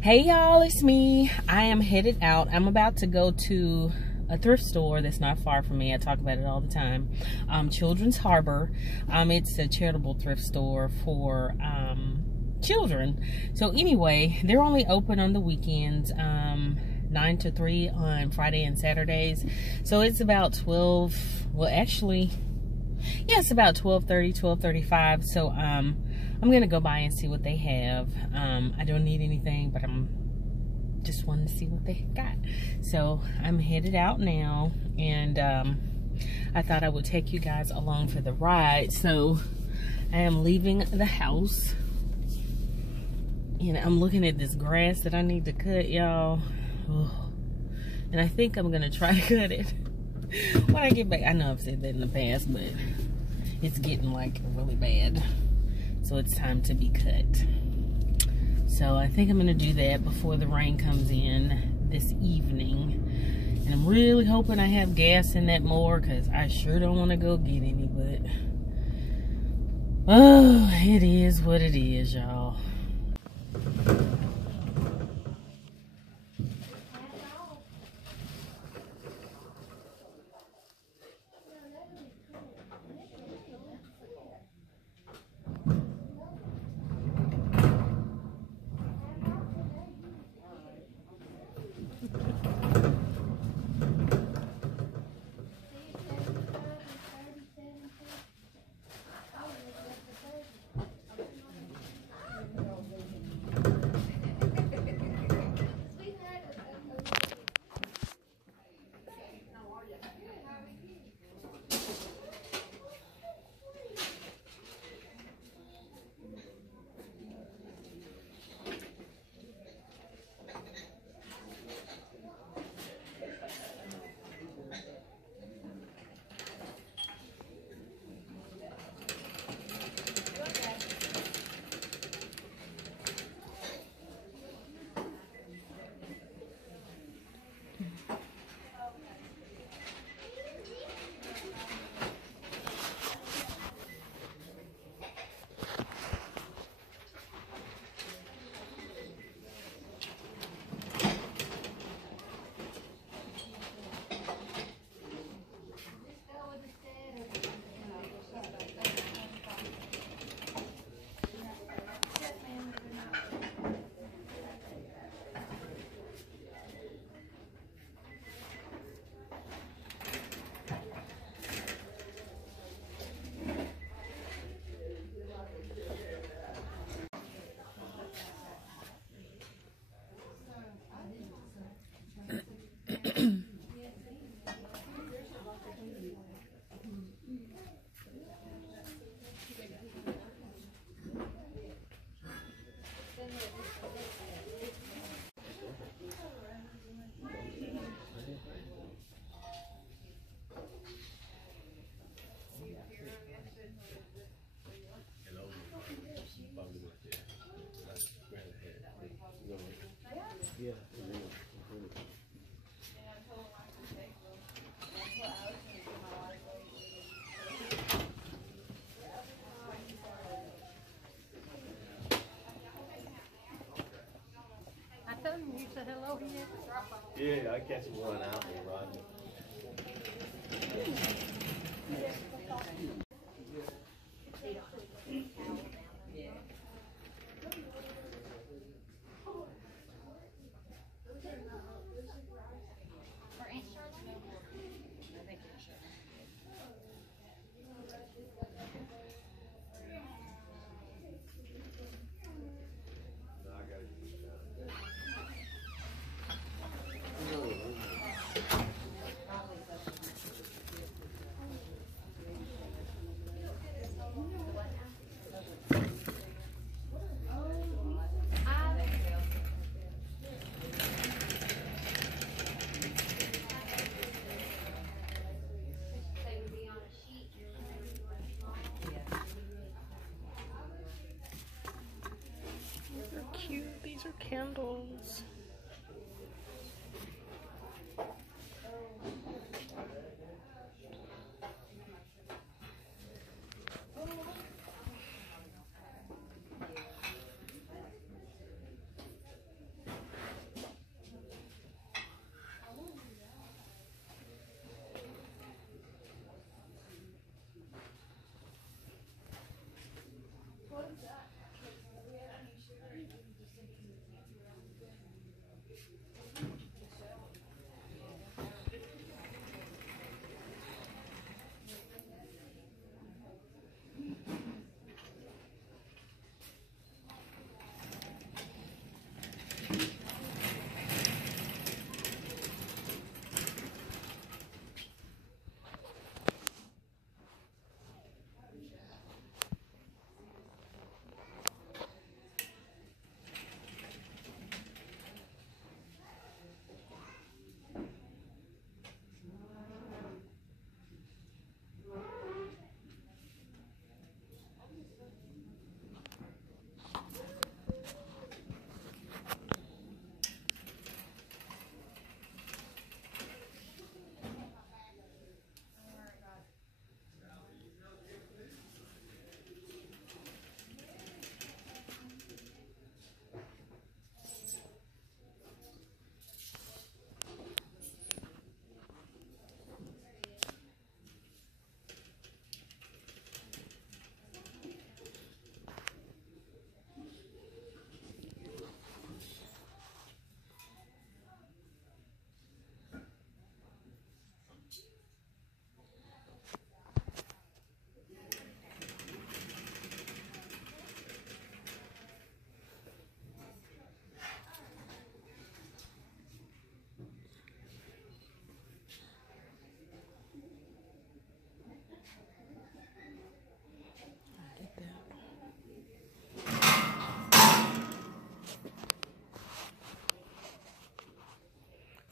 Hey y'all, it's me. I am headed out. I'm about to go to a thrift store that's not far from me. I talk about it all the time. Children's Harbor. It's a charitable thrift store for children. So anyway, they're only open on the weekends, 9 to 3 on Friday and Saturdays. So it's about 12, well actually, yeah, it's about 12:30, 12:35. So I'm gonna go by and see what they have. I don't need anything, but I'm just wanting to see what they got. So I'm headed out now, and I thought I would take you guys along for the ride. So I am leaving the house, and I'm looking at this grass that I need to cut, y'all. And I think I'm gonna try to cut it when I get back. I know I've said that in the past, but it's getting like really bad. So it's time to be cut. So I think I'm gonna do that before the rain comes in this evening. And I'm really hoping I have gas in that mower, because I sure don't want to go get any, but oh, it is what it is, y'all. You said hello here? Yeah, I catch one out there, Rodney. Cute. These are candles.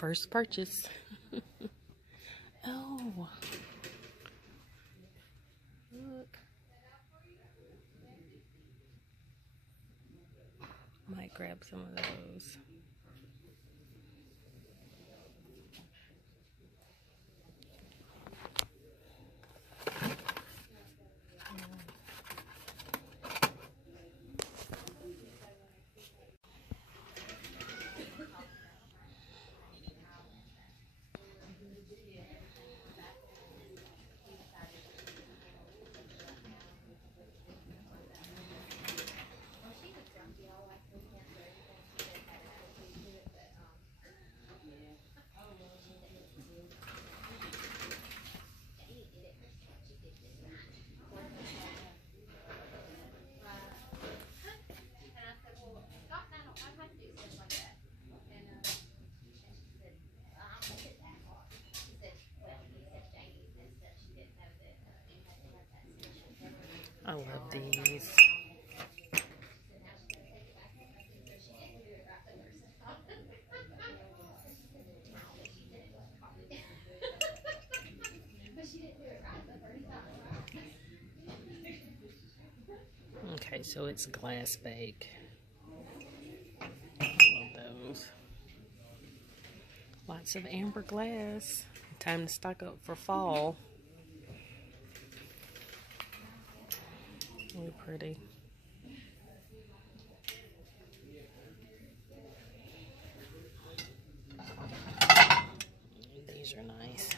First purchase. Oh. Look. Might grab some of those. I love these. Okay, so it's glass bake. I love those. Lots of amber glass. Time to stock up for fall. Really pretty. These are nice.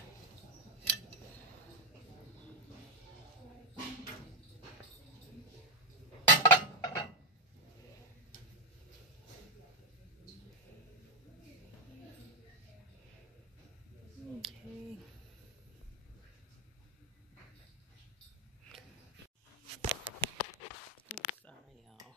Okay. Sorry, y'all.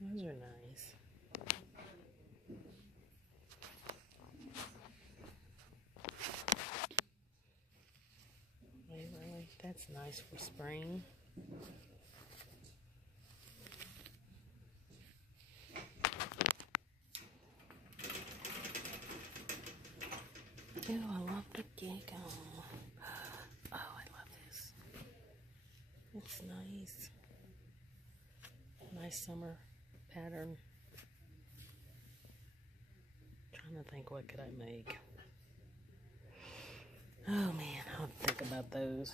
Those are nice. Really, that's nice for spring. Ew, I love the gecko. Oh, I love this. It's nice. Nice summer pattern. Trying to think, what could I make? Oh man, I'll think about those.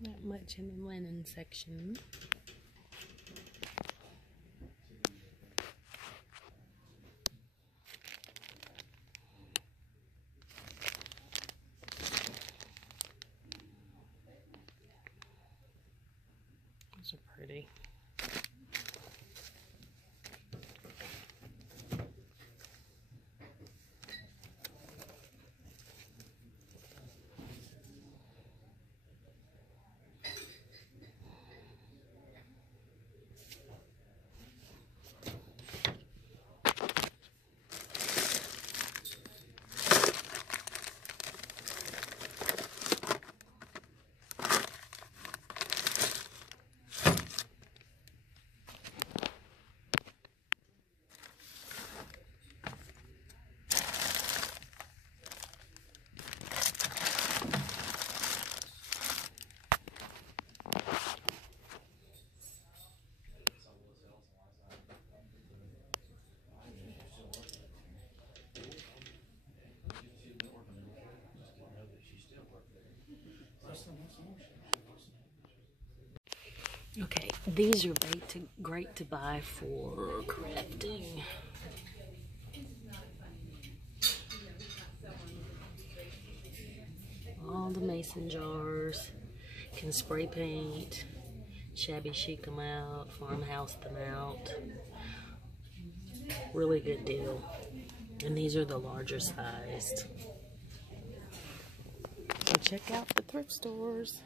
Not much in the linen section. Those are pretty. Okay, these are great to buy for crafting. All the mason jars. Can spray paint, shabby chic them out, farmhouse them out. Really good deal. And these are the larger sized. So check out the thrift stores.